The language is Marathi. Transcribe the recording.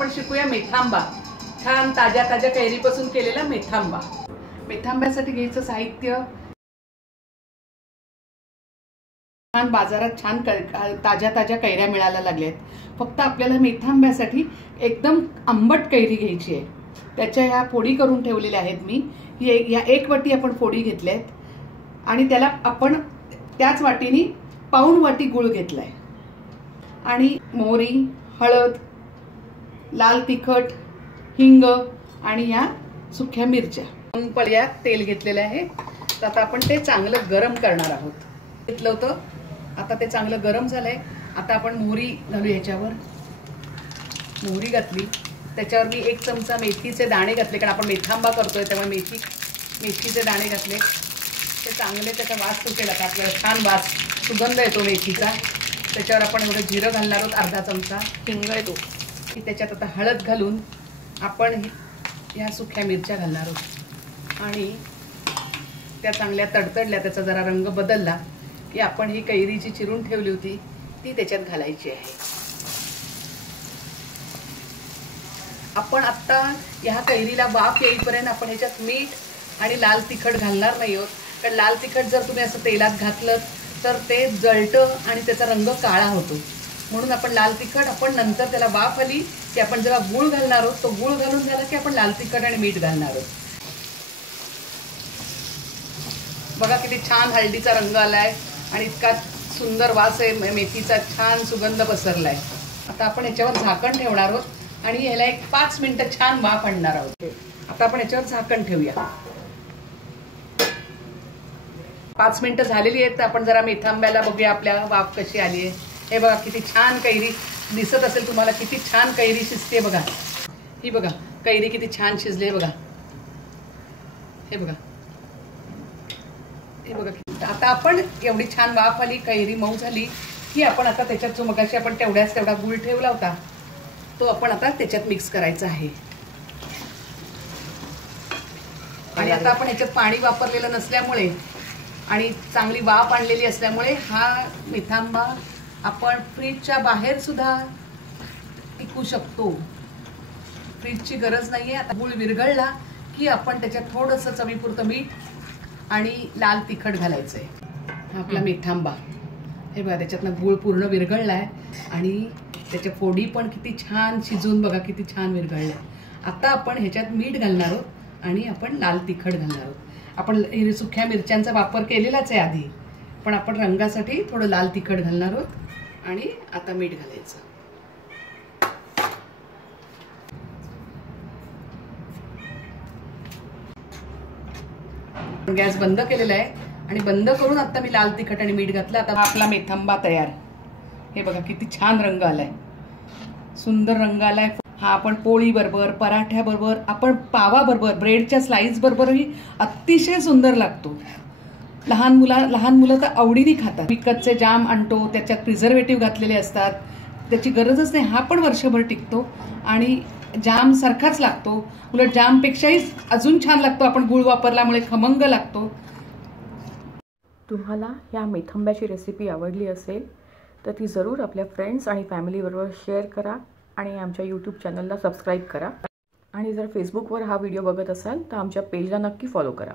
आपण शिकूया मेथांबा। छान ताज्या ताज्या कैरीपासून केलेला मेथांबा। मेथांब्यासाठी घ्यायचं साहित्य, छान बाजारात छान ताज्या ताज्या कैऱ्या मिळायला लागल्यात। फक्त आपल्याला मेथांब्यासाठी एकदम आंबट कैरी घ्यायची आहे। त्याच्या ह्या फोडी करून ठेवलेल्या आहेत मी। या एक वाटी आपण फोडी घेतल्यात आणि त्याला आपण त्याच वाटीने पाऊण वाटी गुळ घेतलाय आणि मोहरी, हळद, लाल तिखट, हिंग आणि या सुक्या मिरच्या, 2 पळ्या तेल घेतलेले आहे। तर आता आपण ते चांगलं गरम करणार आहोत। घेतलं होतं, आता ते चांगलं गरम झालंय। आता आपण मोहरी घालू। ह्याच्यावर मोहरी घातली, त्याच्यावर मी 1 चमचा मेथीचे दाणे घातले, कारण आपण मेथांबा करतोय त्यामुळे मेथीचे दाणे घातले। ते चांगले त्याचा वास सुटेल। आता आपल्याला छान वास सुगंध येतो मेथीचा। त्याच्यावर आपण एवढं जिरं घालणार आहोत, अर्धा चमचा हिंग येतो की त्याच्यात आता हळद घालून आपण ह्या सुक्या मिरच्या घालणार आहोत आणि त्या चांगल्या तडतडल्या, त्याचा जरा रंग बदलला की आपण ही कैरी जी चिरून ठेवली होती ती त्याच्यात घालायची आहे। आपण आता ह्या कैरीला वाफ येईपर्यंत आपण ह्याच्यात मीठ आणि लाल तिखट घालणार नाही आहोत, कारण लाल तिखट जर तुम्ही असं तेलात घातलं तर ते जळतं आणि त्याचा रंग काळा होतो। म्हणून आपण लाल तिखट आपण नंतर त्याला वाफ आली की आपण जेव्हा गूळ घालणार आहोत, तो गूळ घालून झाला की आपण लाल तिखट आणि मीठ घालणार आहोत। बघा किती छान हळदीचा रंग आलाय आणि इतका सुंदर वास आहे, मेथीचा छान सुगंध पसरलाय। आता आपण याच्यावर झाकण ठेवणार आहोत आणि ह्याला एक 5 मिनिटं छान वाफ आणणार आहोत। आता आपण याच्यावर झाकण ठेवूया। 5 मिनिटं झालेली आहेत। आपण जरा मेथांब्याला बघूया आपल्याला वाफ कशी आली आहे। हे बघा किती छान कैरी दिसत असेल तुम्हाला, किती छान कैरी शिजते बघा। ही बघा कैरी किती छान शिजली आहे बघा। हे बघा, हे बघा। आता आपण एवढी छान वाफ आली, कैरी मऊ झाली की आपण आता त्याच्यात जो मगाशी आपण तेवढा गूळ ठेवला होता तो आपण आता त्याच्यात मिक्स करायचा आहे। आणि आता आपण ह्याच्यात पाणी वापरलेलं नसल्यामुळे आणि चांगली वाफ आणलेली असल्यामुळे हा मेथांबा आपण फ्रीजच्या बाहेर सुद्धा टिकू शकतो। फ्रीजची गरज नाहीये। आता गूळ विरघळला की आपण त्याच्यात थोडंसं चवीपुरतं मीठ आणि लाल तिखट घालायचंय। आपला मेथांबा हे बघा, त्याच्यातनं गूळ पूर्ण विरघळलाय आणि त्याच्या फोडी पण किती छान शिजून बघा किती छान विरघळल्या। आता आपण ह्याच्यात मीठ घालणार आहोत आणि आपण लाल तिखट घालणार आहोत। आपण सुक्या मिरच्यांचा वापर केलेलाच आहे आधी, पण आपण रंगासाठी थोडं लाल तिखट घालणार आहोत आणि आता मीठ घालायचं। गॅस बंद केलेला आहे आणि बंद करून आता मी लाल तिखट आणि मीठ घातलं। आता आपला मेथांबा तयार। हे बघा किती छान रंग आलाय, सुंदर रंग आलाय। हा आपण पोळी बरोबर, पराठ्या बरोबर, आपण पावा बरोबर, ब्रेडच्या स्लाइस बरोबरही अतिशय सुंदर लागतो। लहान मुलं तर आवडीने खातात। विकतचे जाम आणतो, त्याच्यात प्रिझर्वेटिव्ह घातलेले असतात, त्याची गरजच नाही। हा पण वर्षभर टिकतो आणि जाम सारखाच लागतो, उलट जामपेक्षाही अजून छान लागतो। आपण गूळ वापरल्यामुळे खमंग लागतो। तुम्हाला या मेथांब्याची रेसिपी आवडली असेल तर ती जरूर आपल्या फ्रेंड्स आणि फॅमिलीबरोबर शेअर करा आणि आमच्या यूट्यूब चॅनलला सबस्क्राईब करा। आणि जर फेसबुकवर हा व्हिडिओ बघत असाल तर आमच्या पेजला नक्की फॉलो करा।